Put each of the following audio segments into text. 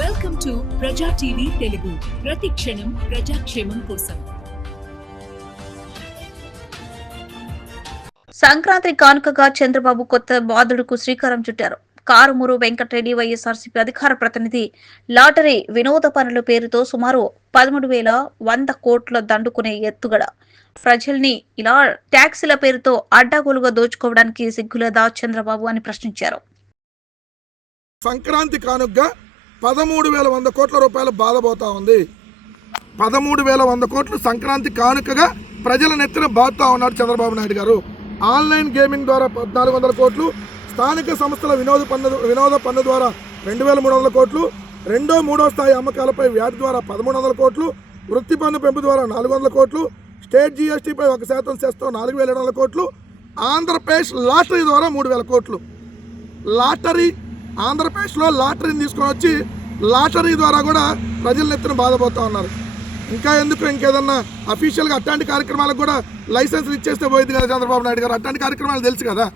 Welcome to ప్రజా TV Telugu. ప్రతి క్షణం ప్రజాక్షేమం కోసం. సంక్రాంతి కానుకగా చంద్రబాబు కొత్త బాధుడుకు శ్రీకారం చుట్టారు. కారుమూరు వెంకటరెడ్డి వైఎస్ఆర్సీపీ అధికార ప్రతినిధి లాటరీ వినోద పనుల పేరుతో సుమారు 13,100 కోట్ల దండుకునే ఎత్తుగడ. ప్రజల్ని ఇలా ట్యాక్సీల పేరుతో అడ్డాగోలుగా దోచుకోవడానికి సిగ్గులేదా చంద్రబాబు అని ప్రశ్నించారు. సంక్రాంతి కానుకగా 13,100 కోట్ల రూపాయలు బాధపోతా ఉంది. 13,100 కోట్లు సంక్రాంతి కానుకగా ప్రజల నెత్తిన బాధతా ఉన్నాడు చంద్రబాబు నాయుడు గారు. ఆన్లైన్ గేమింగ్ ద్వారా 1,400 కోట్లు, స్థానిక సంస్థల వినోద పన్ను ద్వారా 2,300 కోట్లు, రెండో మూడో స్థాయి అమ్మకాలపై వ్యాట్ ద్వారా 1,300 కోట్లు, వృత్తి పన్ను పెంపు ద్వారా 400 కోట్లు, స్టేట్ జీఎస్టీపై 1% సెస్తో 4,700 కోట్లు, ఆంధ్రప్రదేశ్ లాటరీ ద్వారా 3,000 కోట్లు. లాటరీ ఆంధ్రప్రదేశ్లో లాటరీని తీసుకొని వచ్చి లాటరీ ద్వారా కూడా ప్రజల ఎత్తున బాధపోతూ ఉన్నారు. ఇంకా ఎందుకు ఇంకేదన్నా అఫీషియల్గా అట్లాంటి కార్యక్రమాలకు కూడా లైసెన్సులు ఇచ్చేస్తే పోయింది కదా చంద్రబాబు నాయుడు గారు. అట్లాంటి కార్యక్రమాలు తెలుసు కదా.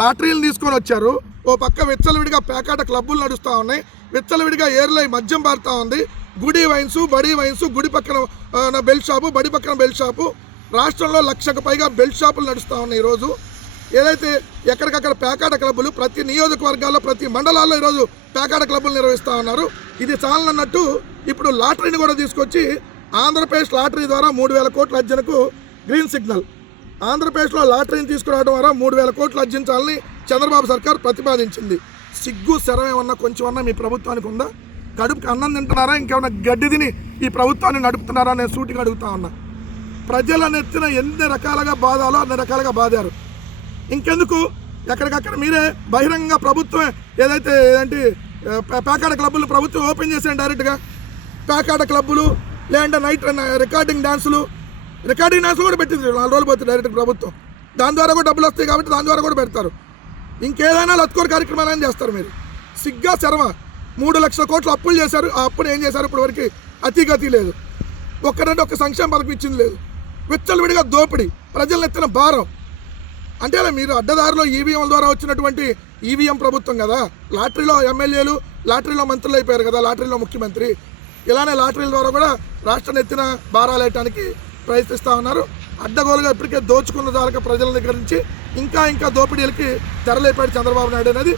లాటరీలు తీసుకొని వచ్చారు. ఓ పక్క విచ్చలవిడిగా పేకాట క్లబ్బులు నడుస్తూ ఉన్నాయి, విచ్చలవిడిగా ఏర్లై మద్యం పారుతూ ఉంది. గుడి వైన్స్, బడి వైన్స్, గుడి పక్కన బెల్ట్ షాపు, బడి పక్కన బెల్ట్ షాపు. రాష్ట్రంలో 1,00,000కు పైగా బెల్ట్ షాపులు నడుస్తూ ఉన్నాయి ఈరోజు. ఏదైతే ఎక్కడికక్కడ పేకాట క్లబ్బులు ప్రతి నియోజకవర్గాల్లో, ప్రతి మండలాల్లో ఈరోజు పేకాట క్లబ్బులు నిర్వహిస్తూ ఉన్నారు. ఇది చాలన్నట్టు ఇప్పుడు లాటరీని కూడా తీసుకొచ్చి ఆంధ్రప్రదేశ్ లాటరీ ద్వారా 3,000 కోట్ల అర్జనకు గ్రీన్ సిగ్నల్. ఆంధ్రప్రదేశ్లో లాటరీని తీసుకురావడం ద్వారా 3,000 కోట్లు అర్జించాలని చంద్రబాబు సర్కార్ ప్రతిపాదించింది. సిగ్గు శరం ఏమన్నా కొంచెమన్నా మీ ప్రభుత్వానికి ఉందా? కడుపుకి అన్నం తింటున్నారా, ఇంకేమన్నా గడ్డి తిని ఈ ప్రభుత్వాన్ని నడుపుతున్నారా? నేను సూటిగా అడుగుతా ఉన్నా. ప్రజల నెత్తిన ఎన్ని రకాలుగా బాధాలో అన్ని రకాలుగా బాధారు. ఇంకెందుకు ఎక్కడికక్కడ మీరే బహిరంగ ప్రభుత్వం ఏదైతే పేకాట క్లబ్బులు ప్రభుత్వం ఓపెన్ చేసాను డైరెక్ట్గా. పేకాట క్లబ్బులు లేదంటే నైట్ రికార్డింగ్ డ్యాన్సులు కూడా పెట్టింది 4 రోజులు పోతుంది డైరెక్ట్ ప్రభుత్వం. దాని ద్వారా కూడా డబ్బులు వస్తాయి కాబట్టి దాని ద్వారా కూడా పెడతారు. ఇంకేదైనా లత్కోర్ కార్యక్రమాలు చేస్తారు మీరు. సిగ్గా శర్మ 3,00,000 కోట్లు అప్పులు చేశారు. ఆ అప్పులు ఏం చేశారు? ఇప్పటి వరకు అతిగతి లేదు. ఒక్క సంక్షేమ పథకం ఇచ్చింది లేదు. విచ్చలవిడిగా దోపిడీ, ప్రజలను ఎత్తిన భారం. అంటే మీరు అడ్డదారిలో ఈవీఎంల ద్వారా వచ్చినటువంటి ఈవీఎం ప్రభుత్వం కదా. లాటరీలో ఎమ్మెల్యేలు, లాటరీలో మంత్రులు అయిపోయారు కదా, లాటరీలో ముఖ్యమంత్రి. ఇలానే లాటరీల ద్వారా కూడా రాష్ట్రం ఎత్తిన భారాలేయటానికి ప్రయత్నిస్తూ ఉన్నారు. అడ్డగోలుగా ఇప్పటికే దోచుకున్న దాకా ప్రజల దగ్గర నుంచి ఇంకా దోపిడీలకి తెరలేపాడు చంద్రబాబు నాయుడు అనేది